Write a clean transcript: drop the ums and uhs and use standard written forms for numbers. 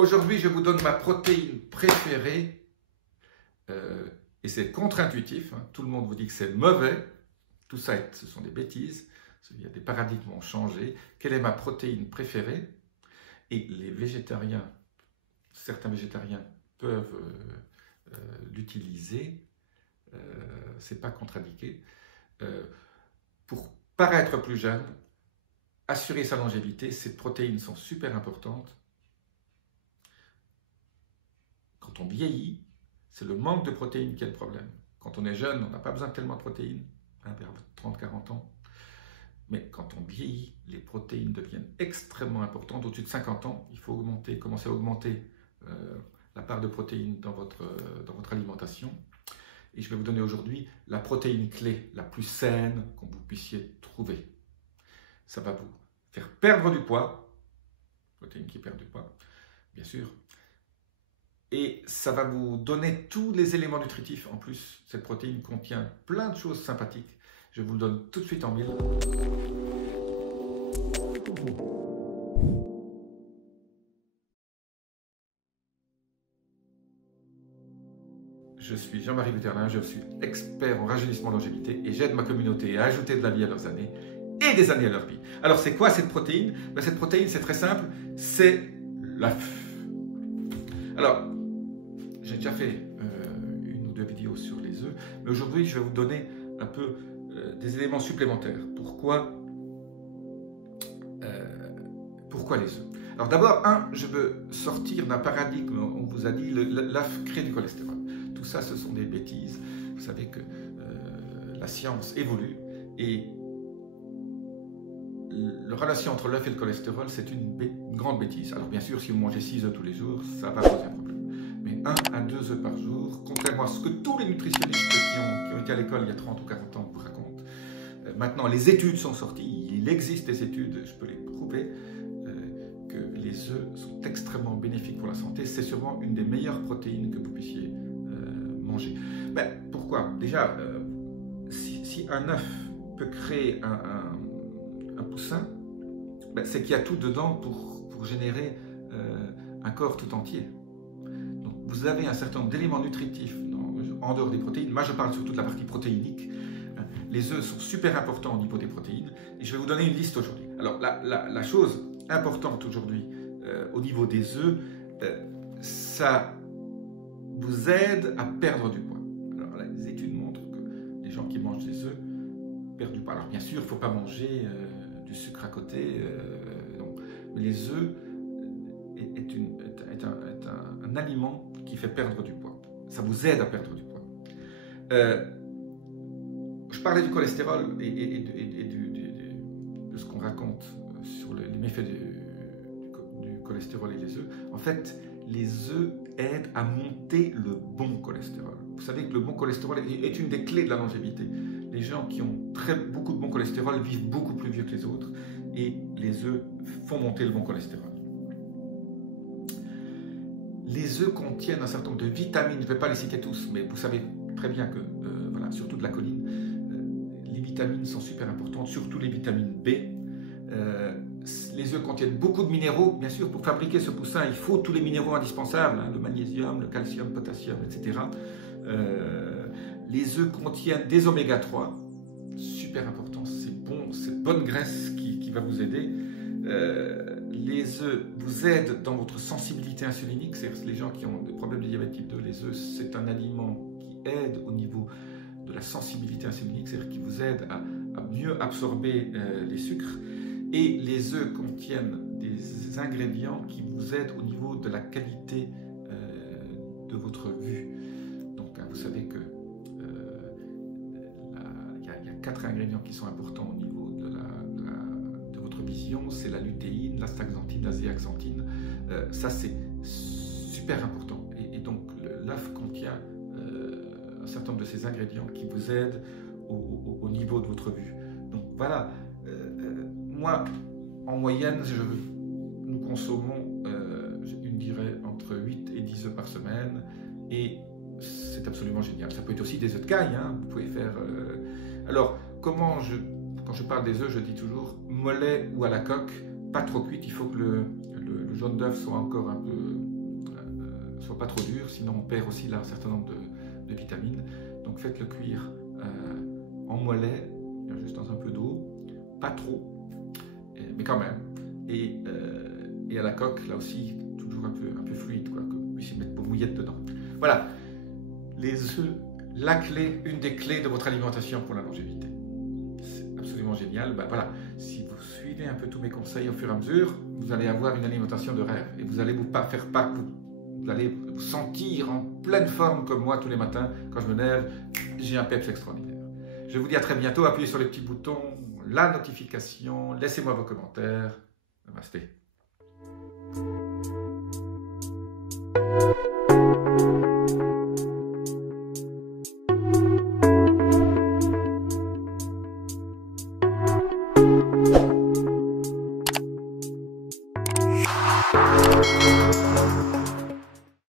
Aujourd'hui, je vous donne ma protéine préférée. Et c'est contre-intuitif. Hein. Tout le monde vous dit que c'est mauvais. Tout ça, ce sont des bêtises. Il y a des paradigmes qui ont changé. Quelle est ma protéine préférée? Et les végétariens, certains végétariens peuvent l'utiliser. C'est pas contre-indiqué. Pour paraître plus jeune, assurer sa longévité, ces protéines sont super importantes. Quand on vieillit, c'est le manque de protéines qui est le problème. Quand on est jeune, on n'a pas besoin de tellement de protéines, hein, vers 30-40 ans. Mais quand on vieillit, les protéines deviennent extrêmement importantes. Au-dessus de 50 ans, il faut commencer à augmenter la part de protéines dans votre alimentation. Et je vais vous donner aujourd'hui la protéine clé, la plus saine que vous puissiez trouver. Ça va vous faire perdre du poids, protéine qui perd du poids, bien sûr. Et ça va vous donner tous les éléments nutritifs. En plus, cette protéine contient plein de choses sympathiques. Je vous le donne tout de suite en mille. Je suis Jean-Marie Buterlin, je suis expert en rajeunissement longévité et j'aide ma communauté à ajouter de la vie à leurs années et des années à leur vie. Alors c'est quoi cette protéine? Cette protéine, c'est très simple, c'est l'œuf. Alors, j'ai déjà fait une ou deux vidéos sur les œufs, mais aujourd'hui je vais vous donner un peu des éléments supplémentaires. Pourquoi les œufs? Alors d'abord, je veux sortir d'un paradigme. On vous a dit l'œuf crée du cholestérol. Tout ça, ce sont des bêtises. Vous savez que la science évolue et la relation entre l'œuf et le cholestérol, c'est une grande bêtise. Alors bien sûr, si vous mangez 6 œufs tous les jours, ça va poser un problème. Mais 1 à 2 œufs par jour, contrairement à ce que tous les nutritionnistes qui ont été à l'école il y a 30 ou 40 ans vous racontent. Maintenant, les études sont sorties, il existe des études, je peux les prouver, que les œufs sont extrêmement bénéfiques pour la santé. C'est sûrement une des meilleures protéines que vous puissiez manger. Ben, pourquoi? Déjà, si un œuf peut créer un poussin, ben, c'est qu'il y a tout dedans pour générer un corps tout entier. Donc, vous avez un certain nombre d'éléments nutritifs en dehors des protéines. Moi, je parle surtout de la partie protéinique. Les œufs sont super importants au niveau des protéines et je vais vous donner une liste aujourd'hui. Alors, la chose importante aujourd'hui au niveau des œufs, ça vous aide à perdre du poids. Alors, là, les études montrent que les gens qui mangent des œufs perdent du poids. Alors, bien sûr, il ne faut pas manger du sucre à côté, non. Mais les œufs est un aliment qui fait perdre du poids. Ça vous aide à perdre du poids. Je parlais du cholestérol et de ce qu'on raconte sur les méfaits du cholestérol et les œufs. En fait, les œufs aident à monter le bon cholestérol. Vous savez que le bon cholestérol est une des clés de la longévité. Les gens qui ont beaucoup de bon cholestérol vivent beaucoup plus vieux que les autres et les œufs font monter le bon cholestérol. Les œufs contiennent un certain nombre de vitamines, je ne vais pas les citer tous, mais vous savez très bien que, voilà, surtout de la choline, les vitamines sont super importantes, surtout les vitamines B. Les œufs contiennent beaucoup de minéraux. Bien sûr, pour fabriquer ce poussin, il faut tous les minéraux indispensables, hein, le magnésium, le calcium, le potassium, etc. Les œufs contiennent des oméga 3, super important, c'est bon, c'est bonne graisse qui va vous aider. Les œufs vous aident dans votre sensibilité insulinique, c'est-à-dire les gens qui ont des problèmes de diabète type 2, les œufs, c'est un aliment qui aide au niveau de la sensibilité insulinique, c'est-à-dire qui vous aide à mieux absorber les sucres. Et les œufs contiennent des ingrédients qui vous aident au niveau de la qualité de votre vue. Donc, vous savez que il y a 4 ingrédients qui sont importants au niveau de votre vision. C'est la lutéine, l'astaxanthine, la zéaxanthine. Ça, c'est super important. Et donc, l'œuf contient un certain nombre de ces ingrédients qui vous aident au niveau de votre vue. Donc, voilà. Moi, en moyenne, nous consommons, je dirais, entre 8 et 10 œufs par semaine et c'est absolument génial. Ça peut être aussi des œufs de caille, hein, vous pouvez faire... Alors, quand je parle des œufs, je dis toujours mollet ou à la coque, pas trop cuite, il faut que le jaune d'œuf soit encore un peu pas trop dur, sinon on perd aussi là un certain nombre de vitamines. Donc faites-le cuire en mollet, juste dans un peu d'eau, pas trop, mais quand même. Et à la coque, là aussi, toujours un peu fluide, quoi, que vous puissiez mettre vos mouillettes dedans. Voilà, les œufs, la clé, une des clés de votre alimentation pour la longévité. C'est absolument génial. Ben voilà, si vous suivez un peu tous mes conseils au fur et à mesure, vous allez avoir une alimentation de rêve et vous allez vous allez vous sentir en pleine forme comme moi tous les matins quand je me lève. J'ai un peps extraordinaire. Je vous dis à très bientôt. Appuyez sur les petits boutons, la notification, laissez-moi vos commentaires. Namasté.